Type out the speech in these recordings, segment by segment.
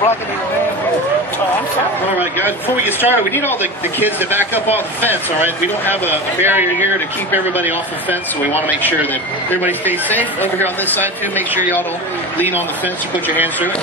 All right, guys, before we get started, we need all the kids to back up off the fence, all right? We don't have a barrier here to keep everybody off the fence, so we want to make sure that everybody stays safe. Over here on this side, too, make sure y'all don't lean on the fence or put your hands through it.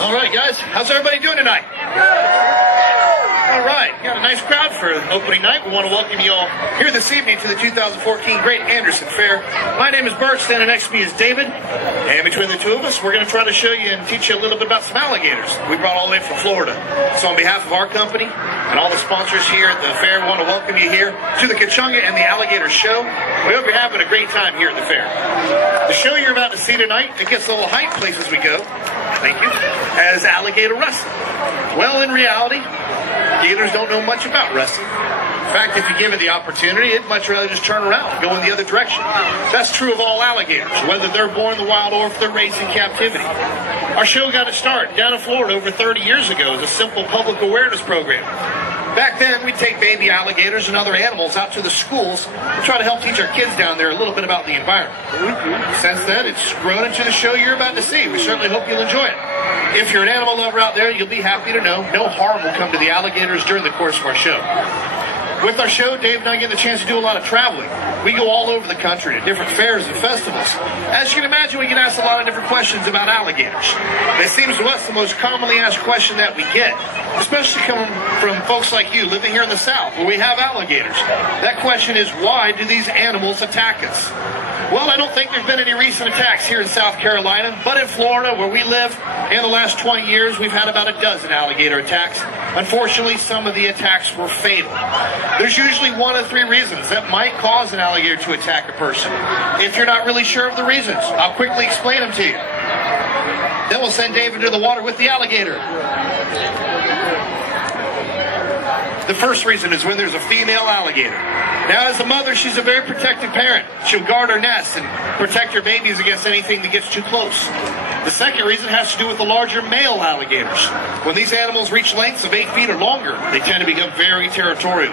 All right, guys, how's everybody doing tonight? All right, got a nice crowd for opening night. We want to welcome you all here this evening to the 2014 Great Anderson Fair. My name is Bert, standing next to me is David, and between the two of us, we're going to try to show you and teach you a little bit about some alligators we brought all the way from Florida. So on behalf of our company and all the sponsors here at the fair, we want to welcome you here to the Kachunga and the Alligator Show. We hope you're having a great time here at the fair. The show you're about to see tonight, it gets a little hype places we go. Thank you. As alligator wrestling. Well, in reality, gators don't know much about wrestling. In fact, if you give it the opportunity, it'd much rather just turn around and go in the other direction. That's true of all alligators, whether they're born in the wild or if they're raised in captivity. Our show got its start down in Florida over 30 years ago as a simple public awareness program. Back then, we'd take baby alligators and other animals out to the schools to try to help teach our kids down there a little bit about the environment. Since then, it's grown into the show you're about to see. We certainly hope you'll enjoy it. If you're an animal lover out there, you'll be happy to know no harm will come to the alligators during the course of our show. With our show, Dave and I get the chance to do a lot of traveling. We go all over the country to different fairs and festivals. As you can imagine, we get asked a lot of different questions about alligators. It seems to us the most commonly asked question that we get, especially coming from folks like you living here in the South, where we have alligators. That question is, why do these animals attack us? Well, I don't think there's been any recent attacks here in South Carolina, but in Florida, where we live, in the last 20 years, we've had about a dozen alligator attacks. Unfortunately, some of the attacks were fatal. There's usually one of three reasons that might cause an alligator to attack a person. If you're not really sure of the reasons, I'll quickly explain them to you. Then we'll send Dave into the water with the alligator. The first reason is when there's a female alligator. Now, as a mother, she's a very protective parent. She'll guard her nest and protect her babies against anything that gets too close. The second reason has to do with the larger male alligators. When these animals reach lengths of 8 feet or longer, they tend to become very territorial.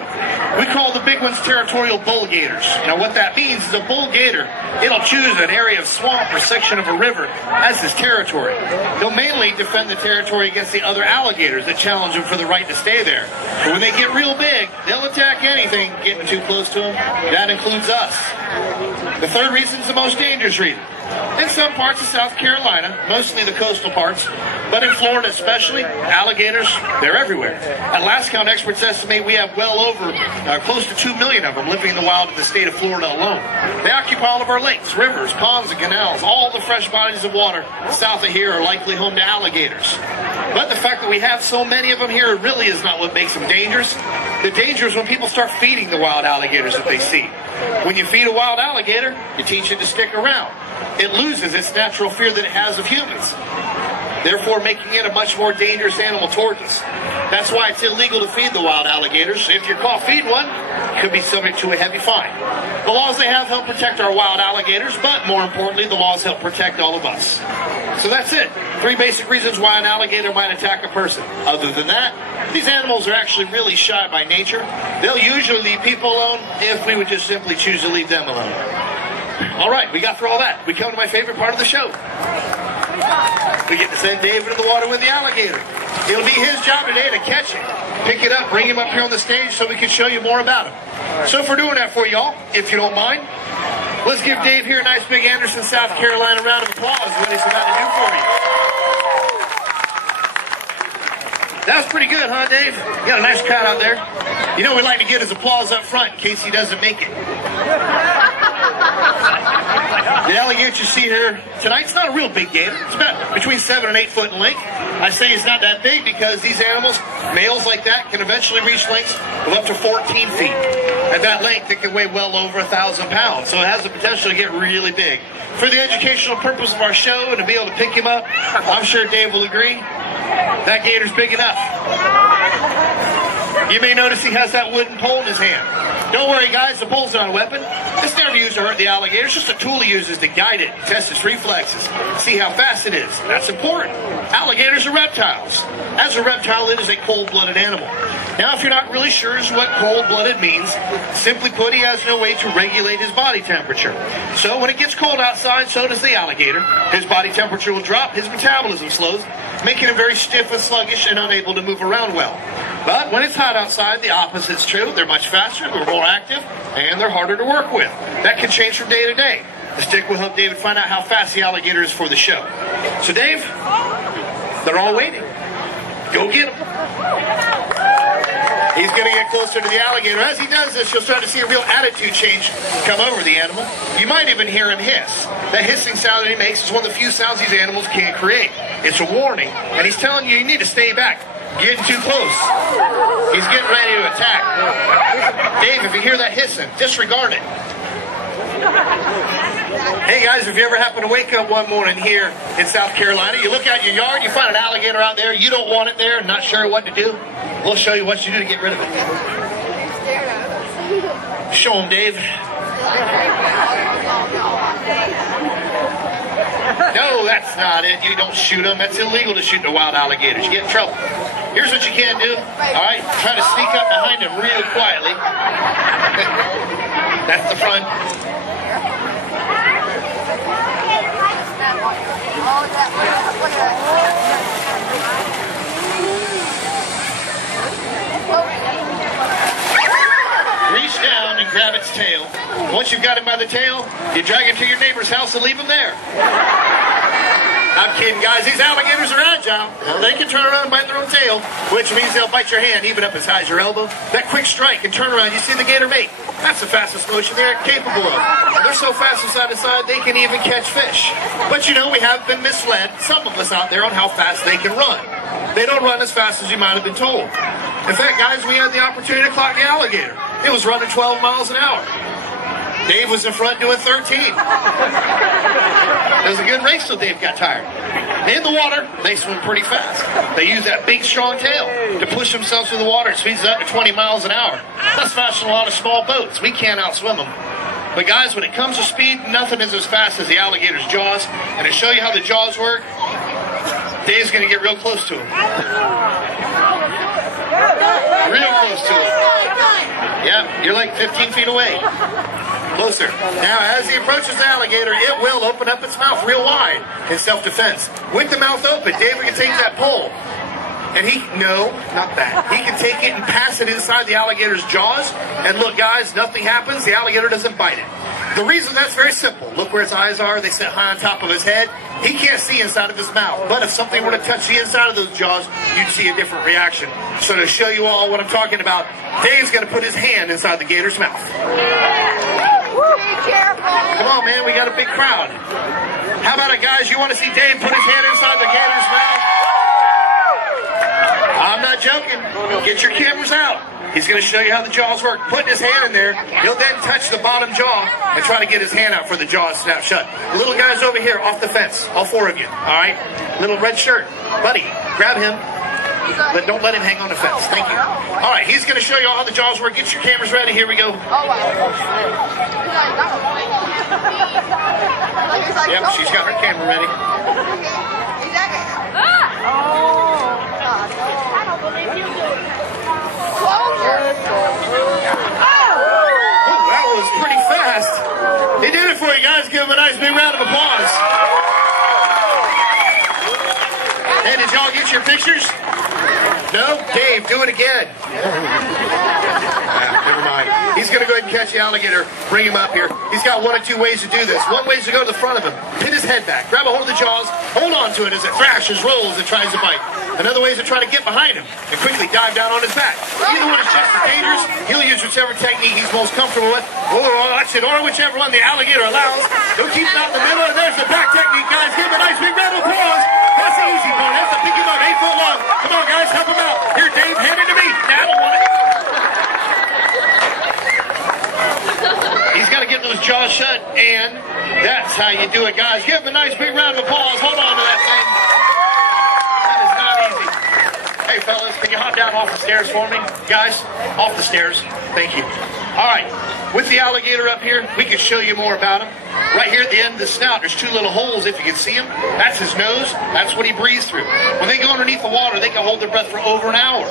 We call the big ones territorial bull gators. Now, what that means is a bull gator, it'll choose an area of swamp or section of a river as his territory. They'll mainly defend the territory against the other alligators that challenge them for the right to stay there. But when they get real big, they'll attack anything getting too close to them. That includes us. The third reason is the most dangerous reason. In some parts of South Carolina, mostly the coastal parts, but in Florida especially, alligators, they're everywhere. At last count, experts estimate we have well over close to 2 million of them living in the wild in the state of Florida alone. They occupy all of our lakes, rivers, ponds, and canals. All the fresh bodies of water south of here are likely home to alligators. But the fact that we have so many of them here really is not what makes them dangerous. The danger is when people start feeding the wild alligators that they see. When you feed a wild alligator, you teach it to stick around. It loses its natural fear that it has of humans, therefore making it a much more dangerous animal towards us. That's why it's illegal to feed the wild alligators. If you're caught feeding one, you could be subject to a heavy fine. The laws they have help protect our wild alligators, but more importantly, the laws help protect all of us. So that's it. 3 basic reasons why an alligator might attack a person. Other than that, these animals are actually really shy by nature. They'll usually leave people alone if we would just simply choose to leave them alone. All right, we got through all that. We come to my favorite part of the show. We get to send Dave into the water with the alligator. It'll be his job today to catch it, pick it up, bring him up here on the stage so we can show you more about him. So if we're doing that for y'all, if you don't mind, let's give Dave here a nice big Anderson, South Carolina round of applause for what he's about to do for you. That was pretty good, huh, Dave? You got a nice crowd out there. You know, we like to get his applause up front in case he doesn't make it. The alligator you see here tonight's not a real big gator. It's about between 7 and 8 foot in length. I say it's not that big because these animals, males like that, can eventually reach lengths of up to 14 feet. At that length, it can weigh well over 1,000 pounds, so it has the potential to get really big. For the educational purpose of our show and to be able to pick him up, I'm sure Dave will agree, that gator's big enough. You may notice he has that wooden pole in his hand. Don't worry, guys, the pole's not a weapon. It's never used to hurt the alligator. It's just a tool he uses to guide it, test its reflexes, see how fast it is. That's important. Alligators are reptiles. As a reptile, it is a cold-blooded animal. Now, if you're not really sure what cold-blooded means, simply put, he has no way to regulate his body temperature. So when it gets cold outside, so does the alligator. His body temperature will drop, his metabolism slows, making him very stiff and sluggish and unable to move around well. But when it's hot outside, the opposite's true. They're much faster, they're more active, and they're harder to work with. That can change from day to day. The stick will help David find out how fast the alligator is for the show. So Dave, they're all waiting. Go get him. He's going to get closer to the alligator. As he does this, you'll start to see a real attitude change come over the animal. You might even hear him hiss. That hissing sound that he makes is one of the few sounds these animals can't create. It's a warning, and he's telling you need to stay back. Getting too close. He's getting ready to attack. Dave, if you hear that hissing, disregard it. Hey guys, if you ever happen to wake up one morning here in South Carolina, you look out your yard, you find an alligator out there, you don't want it there, not sure what to do, we'll show you what you do to get rid of it. Show him, Dave. No, that's not it. You don't shoot them. That's illegal to shoot the wild alligators. You get in trouble. Here's what you can do. All right, try to sneak up behind him real quietly. That's the front. Reach down and grab its tail. Once you've got him by the tail, you drag him to your neighbor's house and leave him there. I'm kidding, guys. These alligators are agile. They can turn around and bite their own tail, which means they'll bite your hand even up as high as your elbow. That quick strike and turn around, you see the gator mate. That's the fastest motion they're capable of. They're so fast from side to side, they can even catch fish. But you know, we have been misled, some of us out there, on how fast they can run. They don't run as fast as you might have been told. In fact, guys, we had the opportunity to clock the alligator. It was running 12 miles an hour. Dave was in front doing 13. It was a good race till Dave got tired. In the water, they swim pretty fast. They use that big, strong tail to push themselves through the water. It speeds up to 20 miles an hour. That's faster than a lot of small boats. We can't outswim them. But guys, when it comes to speed, nothing is as fast as the alligator's jaws. And to show you how the jaws work, Dave's going to get real close to him. Real close to him. Yeah, you're like 15 feet away. Closer. Now, as he approaches the alligator, it will open up its mouth real wide in self-defense. With the mouth open, David can take that pole. And no, not that. He can take it and pass it inside the alligator's jaws. And look, guys, nothing happens. The alligator doesn't bite it. The reason that's very simple. Look where its eyes are. They sit high on top of his head. He can't see inside of his mouth. But if something were to touch the inside of those jaws, you'd see a different reaction. So to show you all what I'm talking about, Dave's going to put his hand inside the gator's mouth. Come on, man. We got a big crowd. How about it, guys? You want to see Dave put his hand inside the gator's mouth? I'm not joking. Get your cameras out. He's going to show you how the jaws work. Putting his hand in there, he'll then touch the bottom jaw and try to get his hand out for the jaw to snap shut. The little guy's over here off the fence. All four of you. All right? Little red shirt. Buddy, grab him. But don't let him hang on the fence. Thank you. All right, he's going to show you all how the jaws work. Get your cameras ready. Here we go. Yep, she's got her camera ready. Oh, that was pretty fast. He did it for you guys. Give him a nice big round of applause. Hey, did y'all get your pictures? No? Dave, do it again. Never mind. He's going to go ahead and catch the alligator, bring him up here. He's got one of two ways to do this. One way is to go to the front of him, pin his head back, grab a hold of the jaws, hold on to it as it thrashes, rolls, and tries to bite. Another way is to try to get behind him and quickly dive down on his back. Either one is just as dangerous. He'll use whichever technique he's most comfortable with, or whichever one the alligator allows. Don't keep him out in the middle, and there's the back technique, guys. Give him a nice big round of applause. That's the easy one. That's to pick him up 8 foot long. Come on, guys, help him out. Here, Dave, hand it to me. Now, I don't want it. He's got to get those jaws shut, and that's how you do it, guys. Give him a nice big round of applause. Hold on to that thing. That is not easy. Hey, fellas, can you hop down off the stairs for me? Guys, off the stairs. Thank you. All right. With the alligator up here, we can show you more about him. Right here at the end of the snout, there's two little holes, if you can see them. That's his nose. That's what he breathes through. When they go underneath the water, they can hold their breath for over an hour.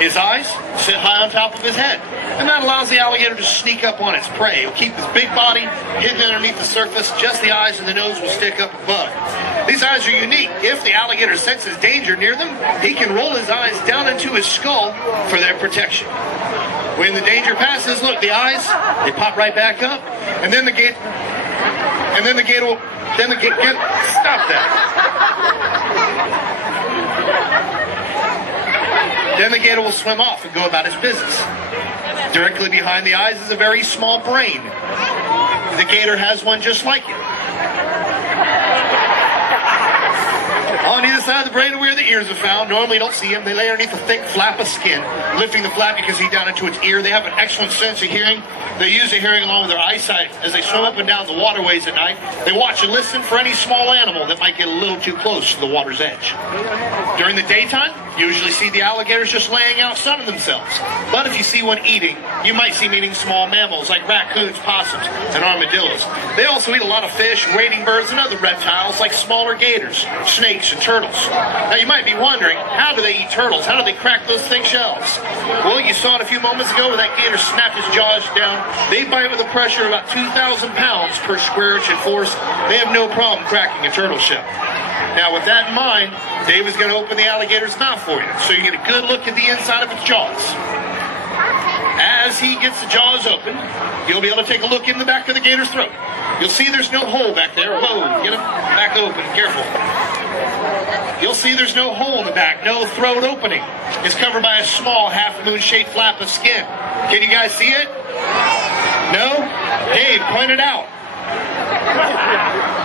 His eyes sit high on top of his head. And that allows the alligator to sneak up on its prey. He'll keep his big body hidden underneath the surface. Just the eyes and the nose will stick up above. These eyes are unique. If the alligator senses danger near them, he can roll his eyes down into his skull for their protection. When the danger passes, look, the eyes, they pop right back up. And then the gator will, stop that. Then the gator will swim off and go about his business. Directly behind the eyes is a very small brain. The gator has one just like it. On either side of the brain are where the ears are found. Normally you don't see them. They lay underneath a thick flap of skin. Lifting the flap, you can see down into its ear. They have an excellent sense of hearing. They use their hearing along with their eyesight as they swim up and down the waterways at night. They watch and listen for any small animal that might get a little too close to the water's edge. During the daytime, you usually see the alligators just laying out sunning themselves. But if you see one eating, you might see them eating small mammals like raccoons, possums, and armadillos. They also eat a lot of fish, wading birds, and other reptiles like smaller gators, snakes, and turtles. Now you might be wondering, how do they eat turtles? How do they crack those thick shells? Well, you saw it a few moments ago where that gator snapped his jaws down. They bite with a pressure of about 2,000 pounds per square inch in force. They have no problem cracking a turtle shell. Now with that in mind, Dave is going to open the alligator's mouth for you so you get a good look at the inside of its jaws. As he gets the jaws open, you'll be able to take a look in the back of the gator's throat. You'll see there's no hole back there. Whoa, get him back open, careful. You'll see there's no hole in the back, no throat opening. It's covered by a small half-moon-shaped flap of skin. Can you guys see it? No? Dave, point it out.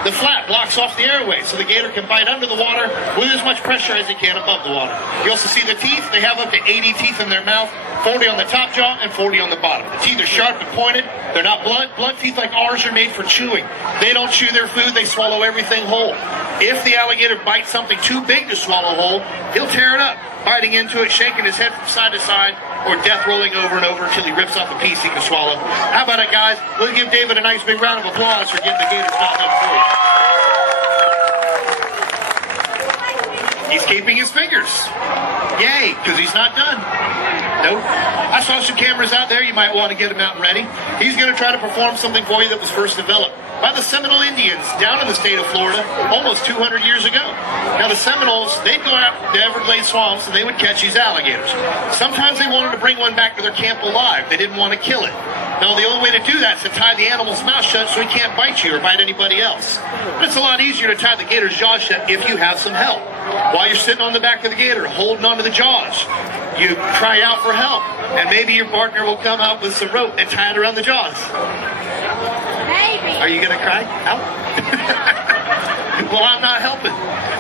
The flap blocks off the airway so the gator can bite under the water with as much pressure as he can above the water. You also see the teeth. They have up to 80 teeth in their mouth, 40 on the top jaw and 40 on the bottom. The teeth are sharp and pointed. They're not blunt. Blunt teeth like ours are made for chewing. They don't chew their food. They swallow everything whole. If the alligator bites something too big to swallow whole, he'll tear it up, biting into it, shaking his head from side to side, or death rolling over and over until he rips off a piece he can swallow. How about it, guys? Let's give David a nice big round of applause for getting the gator's mouth up for you. He's keeping his fingers. Yay, because he's not done. Nope. I saw some cameras out there. You might want to get him out and ready. He's going to try to perform something for you that was first developed by the Seminole Indians down in the state of Florida almost 200 years ago. Now the Seminoles, they'd go out to Everglades swamps and they would catch these alligators. Sometimes they wanted to bring one back to their camp alive. They didn't want to kill it. Now the only way to do that is to tie the animal's mouth shut so he can't bite you or bite anybody else. But it's a lot easier to tie the gator's jaws shut if you have some help. While you're sitting on the back of the gator holding onto the jaws, you cry out for help, and maybe your partner will come out with some rope and tie it around the jaws. Maybe. Are you going to cry? Out? Well, I'm not helping.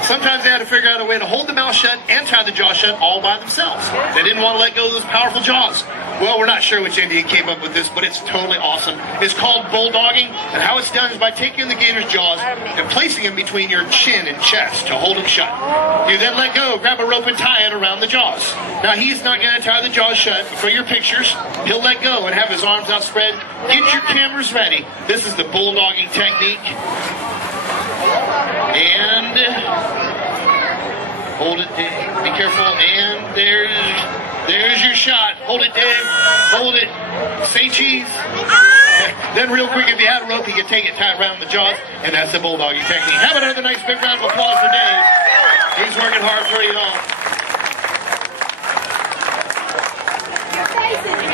Sometimes they had to figure out a way to hold the mouth shut and tie the jaw shut all by themselves. They didn't want to let go of those powerful jaws. Well, we're not sure which Indian came up with this, but it's totally awesome. It's called bulldogging, and how it's done is by taking the gator's jaws and placing them between your chin and chest to hold them shut. You then let go, grab a rope and tie it around the jaws. Now, he's not going to tie the jaws shut, but for your pictures, he'll let go and have his arms outspread. Get your cameras ready. This is the bulldogging technique. And hold it, Dave. Be careful. And there's your shot. Hold it, Dave. Hold it. Say cheese. Then real quick, if you had a rope, you could take it, tie it around the jaws, and that's the bulldogging technique. Have another nice big round of applause for Dave. He's working hard for you all.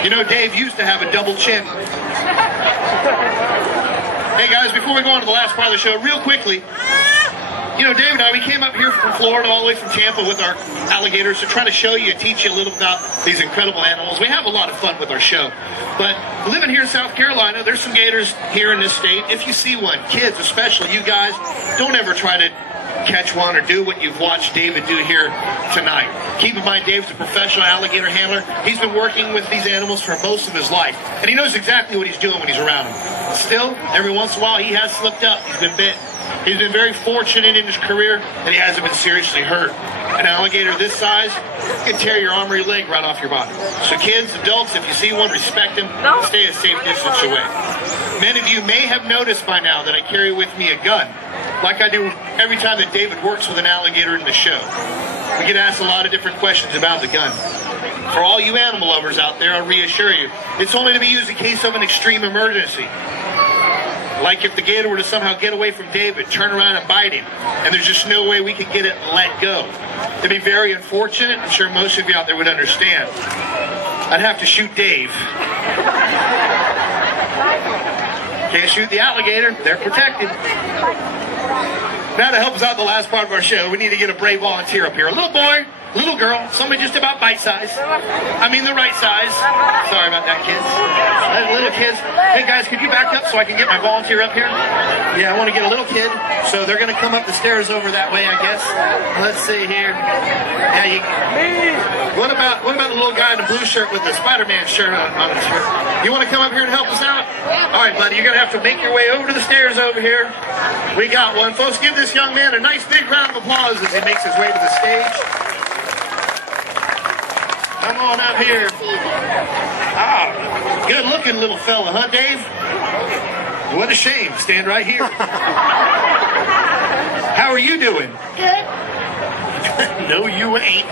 You know, Dave used to have a double chin. Hey guys, before we go on to the last part of the show, real quickly, you know, Dave and I, we came up here from Florida all the way from Tampa with our alligators to try to show you and teach you a little about these incredible animals. We have a lot of fun with our show. But living here in South Carolina, there's some gators here in this state. If you see one, kids especially, you guys, don't ever try to catch one or do what you've watched David do here tonight. Keep in mind, Dave's a professional alligator handler. He's been working with these animals for most of his life, and he knows exactly what he's doing when he's around them. Still, every once in a while, he has slipped up. He's been bit. He's been very fortunate in his career that he hasn't been seriously hurt. An alligator this size can tear your arm or your leg right off your body. So kids, adults, if you see one, respect him. Stay a safe distance away. Many of you may have noticed by now that I carry with me a gun, like I do every time that David works with an alligator in the show. We get asked a lot of different questions about the gun. For all you animal lovers out there, I'll reassure you, it's only to be used in case of an extreme emergency. Like if the gator were to somehow get away from David, turn around and bite him, and there's just no way we could get it let go. It'd be very unfortunate. I'm sure most of you out there would understand. I'd have to shoot Dave. Can't shoot the alligator. They're protected. Now to help us out the last part of our show, we need to get a brave volunteer up here. A little boy, little girl, somebody just about bite size. I mean the right size. Sorry about that, kids. Little kids. Hey guys, could you back up so I can get my volunteer up here? Yeah, I want to get a little kid. So they're going to come up the stairs over that way, I guess. Let's see here. Yeah, What about the little guy in the blue shirt with the Spider-Man shirt on his shirt? You want to come up here and help us out? All right, buddy, you're going to have to make your way over to the stairs over here. We got one. Folks, give this young man a nice big round of applause as he makes his way to the stage. Come on up here. Ah, good looking little fella, huh, Dave? What a shame. Stand right here. How are you doing? Good. No, you ain't.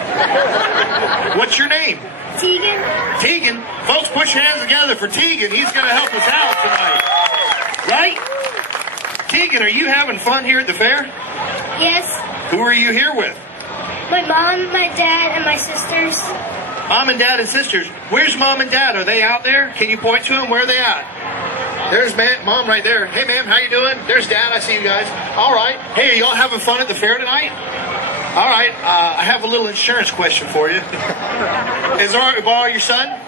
What's your name? Tegan. Tegan. Folks, put your hands together for Tegan. He's going to help us out tonight. Right? Tegan, are you having fun here at the fair? Yes. Who are you here with? My mom, my dad, and my sisters. Mom and dad and sisters. Where's mom and dad? Are they out there? Can you point to them? Where are they at? There's mom right there. Hey, ma'am, how you doing? There's dad. I see you guys. All right. Hey, are y'all having fun at the fair tonight? All right. I have a little insurance question for you. Is it all right to borrow your son?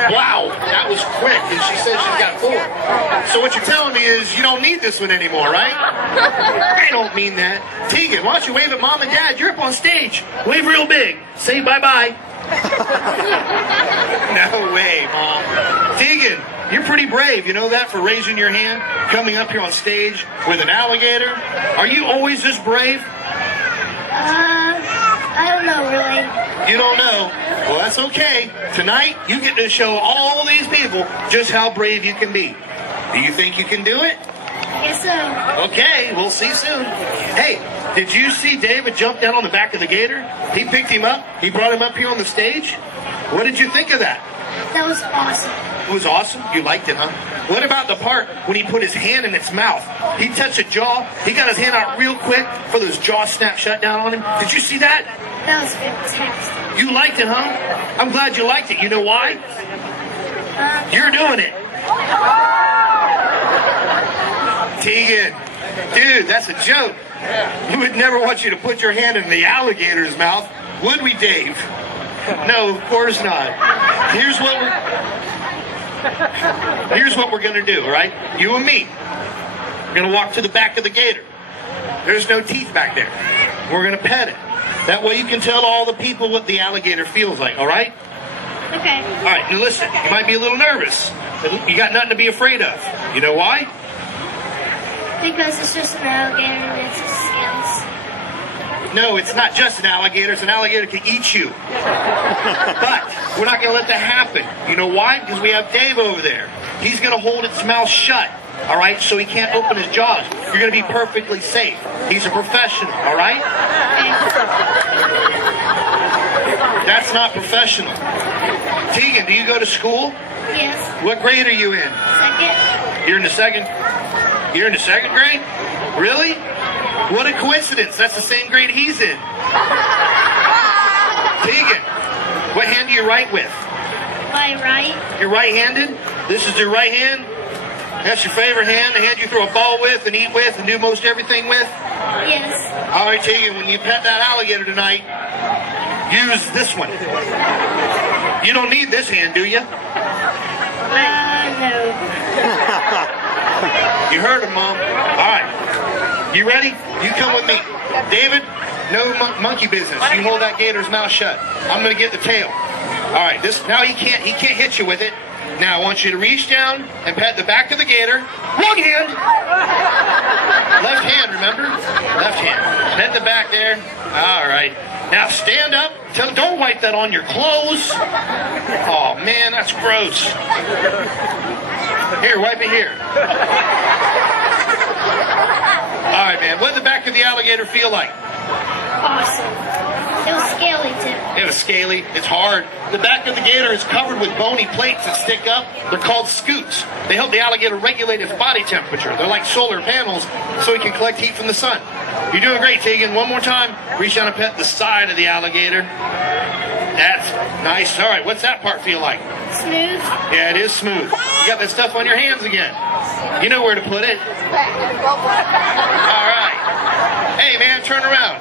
Wow, that was quick. And she says she's got 4. So what you're telling me is you don't need this one anymore, right? I don't mean that. Tegan, why don't you wave at mom and dad? You're up on stage. Wave real big. Say bye-bye. No way, Mom. Tegan, you're pretty brave. You know that, for raising your hand, coming up here on stage with an alligator? Are you always this brave? I don't know, really. You don't know? Well, that's okay. Tonight, you get to show all these people just how brave you can be. Do you think you can do it? Yes, so. Okay, we'll see soon. Hey, did you see David jump down on the back of the gator? He picked him up. He brought him up here on the stage. What did you think of that? That was awesome. It was awesome? You liked it, huh? What about the part when he put his hand in its mouth? He touched a jaw. He got his hand out real quick for those jaws snap shut down on him. Did you see that? That was fantastic. You liked it, huh? I'm glad you liked it. You know why? You're doing it. Tegan, dude, that's a joke. We would never want you to put your hand in the alligator's mouth, would we, Dave? No, of course not. Here's what we're going to do, all right? You and me. We're going to walk to the back of the gator. There's no teeth back there. We're going to pet it. That way you can tell all the people what the alligator feels like, all right? Okay. All right, now listen, you might be a little nervous. You got nothing to be afraid of. You know why? Because it's just an alligator and it's scales. No, it's not just an alligator. It's an alligator that can eat you. But we're not going to let that happen. You know why? Because we have Dave over there. He's going to hold its mouth shut, all right, so he can't open his jaws. You're going to be perfectly safe. He's a professional, all right? That's not professional. Tegan, do you go to school? Yes. What grade are you in? Second. You're in the second? You're in the second grade? Really? What a coincidence. That's the same grade he's in. Tegan, what hand do you write with? My right. You're right-handed? This is your right hand? That's your favorite hand, the hand you throw a ball with and eat with and do most everything with? Yes. All right, Tegan, when you pet that alligator tonight, use this one. You don't need this hand, do you? No. You heard him, Mom. All right. You ready? You come with me. David, no monkey business. You hold that gator's mouth shut. I'm going to get the tail. All right. Now he can't hit you with it. Now I want you to reach down and pat the back of the gator. Wrong hand. Left hand, remember? Left hand. Head to back there. All right. Now stand up. Don't wipe that on your clothes. Oh, man, that's gross. Here, wipe it here. All right, man. What did the back of the alligator feel like? Awesome. It was scaly too. It was scaly. It's hard. The back of the gator is covered with bony plates that stick up. They're called scutes. They help the alligator regulate its body temperature. They're like solar panels, so he can collect heat from the sun. You're doing great, Tegan. One more time. Reach down and pet the side of the alligator. That's nice. All right, what's that part feel like? Smooth. Yeah, it is smooth. You got that stuff on your hands again. You know where to put it. All right. Hey, man, turn around.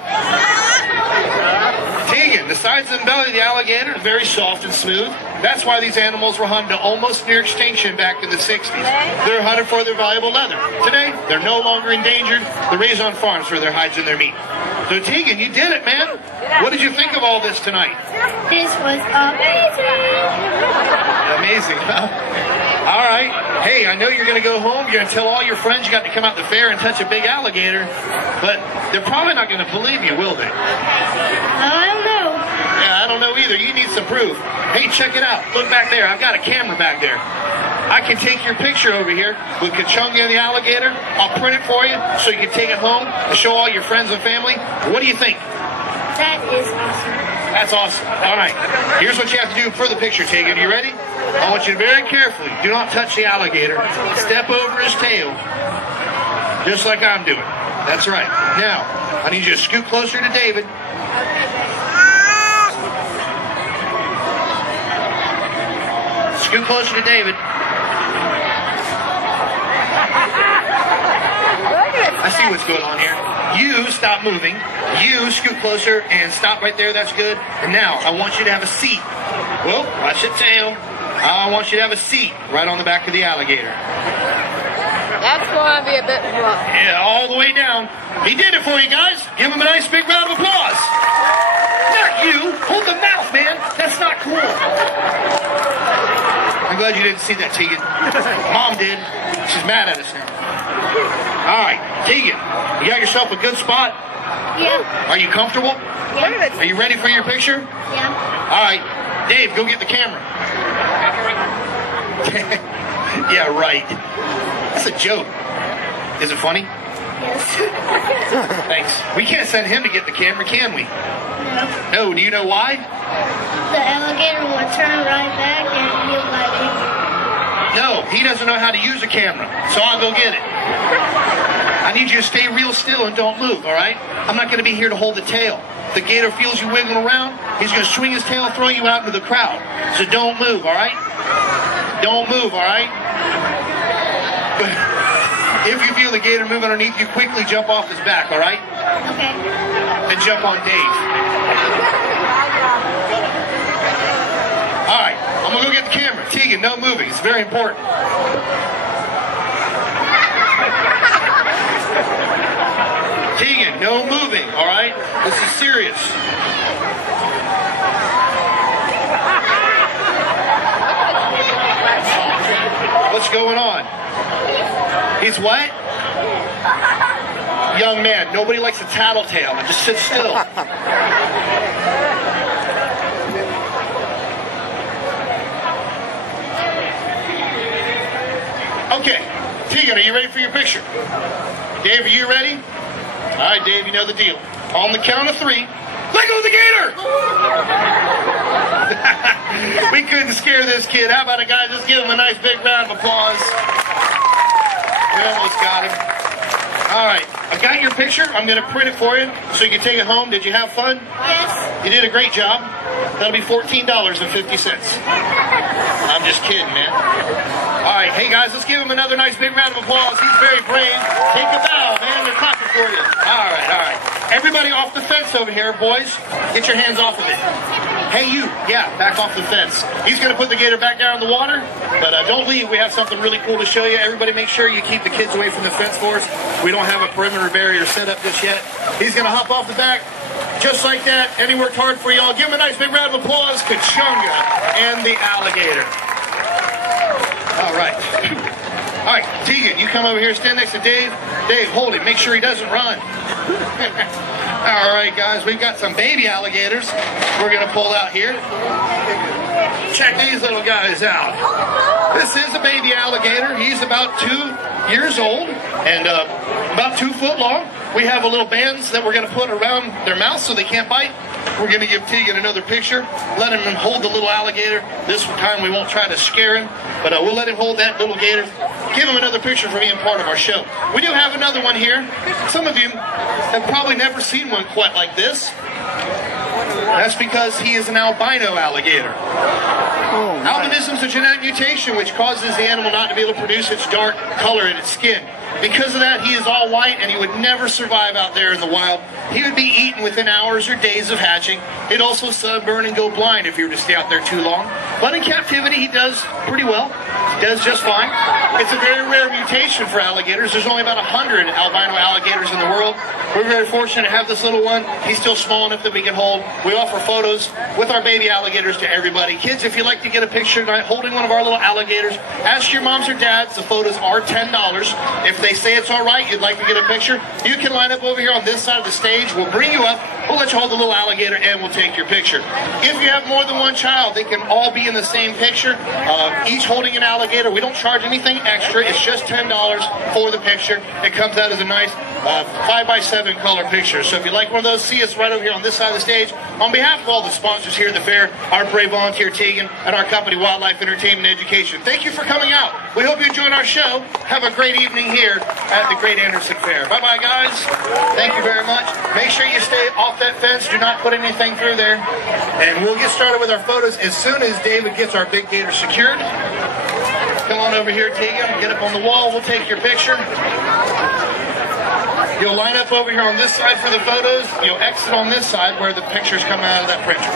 Tegan, the sides and belly of the alligator are very soft and smooth. That's why these animals were hunted to almost near extinction back in the 60s. They're hunted for their valuable leather. Today, they're no longer endangered. They're raised on farms for their hides and their meat. So, Tegan, you did it, man. What did you think of all this tonight? This was amazing. Amazing, huh? All right. Hey, I know you're going to go home. You're going to tell all your friends you got to come out to the fair and touch a big alligator. But they're probably not going to believe you, will they? I don't know. Yeah, I don't know either. You need some proof. Hey, check it out. Look back there. I've got a camera back there. I can take your picture over here with Kachunga the alligator. I'll print it for you so you can take it home and show all your friends and family. What do you think? That is awesome. That's awesome. All right. Here's what you have to do for the picture, Tegan. You ready? I want you to very carefully, do not touch the alligator. Step over his tail, just like I'm doing. That's right. Now, I need you to scoot closer to David. Scoot closer to David. I see what's going on here. You stop moving. You scoot closer and stop right there. That's good. And now I want you to have a seat. Well, watch the tail. I want you to have a seat right on the back of the alligator. That's going to be a bit rough. Yeah, all the way down. He did it for you guys. Give him a nice big round of applause. Not you. Hold the mouth, man. That's not cool. I'm glad you didn't see that, Tegan. Mom did. She's mad at us now. All right, Tegan, you got yourself a good spot? Yeah. Are you comfortable? Yeah. Are you ready for your picture? Yeah. All right, Dave, go get the camera. Yeah, right. That's a joke. Is it funny? Yes. Thanks. We can't send him to get the camera, can we? No. No, do you know why? The alligator will turn right back and he'll like it. No, he doesn't know how to use a camera, so I'll go get it. I need you to stay real still and don't move, all right? I'm not going to be here to hold the tail. If the gator feels you wiggling around, he's going to swing his tail and throw you out into the crowd. So don't move, all right? Don't move, all right? If you feel the gator move underneath you, quickly jump off his back, all right? Okay. Then jump on Dave. All right, I'm going to go get the camera. Tegan, no moving. It's very important. Tegan, no moving, all right? This is serious. What's going on? He's what? Young man, nobody likes a tattletale. Just sit still. Okay, Tegan, are you ready for your picture? Dave, are you ready? All right, Dave, you know the deal. On the count of 3, let go of the gator! We couldn't scare this kid. How about it, guys? Let's give him a nice big round of applause. We almost got him. All right, I got your picture. I'm going to print it for you so you can take it home. Did you have fun? Yes. You did a great job. That'll be $14.50. I'm just kidding, man. All right, hey guys, let's give him another nice big round of applause. He's very brave. Take a bow, man. They're clapping for you. All right, all right. Everybody off the fence over here, boys. Get your hands off of it. Hey, you. Yeah, back off the fence. He's going to put the gator back down in the water, but don't leave. We have something really cool to show you. Everybody make sure you keep the kids away from the fence for us. We don't have a perimeter barrier set up just yet. He's going to hop off the back just like that, and he worked hard for y'all. Give him a nice big round of applause. Kachunga and the alligator. All right. All right, Tegan, you come over here, stand next to Dave. Dave, hold him. Make sure he doesn't run. All right, guys, we've got some baby alligators we're going to pull out here. Check these little guys out. This is a baby alligator. He's about 2 years old and about 2 foot long. We have a little bands that we're going to put around their mouth so they can't bite. We're going to give Tegan another picture, let him hold the little alligator. This time we won't try to scare him, but we'll let him hold that little gator. Give him another picture for being part of our show. We do have another one here. Some of you have probably never seen one quite like this. That's because he is an albino alligator. Albinism is a genetic mutation which causes the animal not to be able to produce its dark color in its skin. Because of that, he is all white and he would never survive out there in the wild. He would be eaten within hours or days of hatching. He'd also sunburn and go blind if he were to stay out there too long. But in captivity, he does pretty well. He does just fine. It's a very rare mutation for alligators. There's only about 100 albino alligators in the world. We're very fortunate to have this little one. He's still small enough that we can hold. We offer photos with our baby alligators to everybody. Kids, if you'd like to get a picture tonight holding one of our little alligators, ask your moms or dads. The photos are $10. If they say it's all right, you'd like to get a picture, you can line up over here on this side of the stage. We'll bring you up. We'll let you hold the little alligator and we'll take your picture. If you have more than one child, they can all be in the same picture, each holding an alligator. We don't charge anything extra. It's just $10 for the picture. It comes out as a nice 5x7 color picture. So if you like one of those, see us right over here on this side of the stage. On behalf of all the sponsors here at the fair, our brave volunteer Tegan, and our company Wildlife Entertainment and Education, thank you for coming out. We hope you enjoyed our show. Have a great evening here at the Great Anderson Fair. Bye-bye, guys. Thank you very much. Make sure you stay off that fence. Do not put anything through there. And we'll get started with our photos as soon as David gets our big gator secured. Come on over here, Tegan. Get up on the wall. We'll take your picture. You'll line up over here on this side for the photos. You'll exit on this side where the pictures come out of that printer.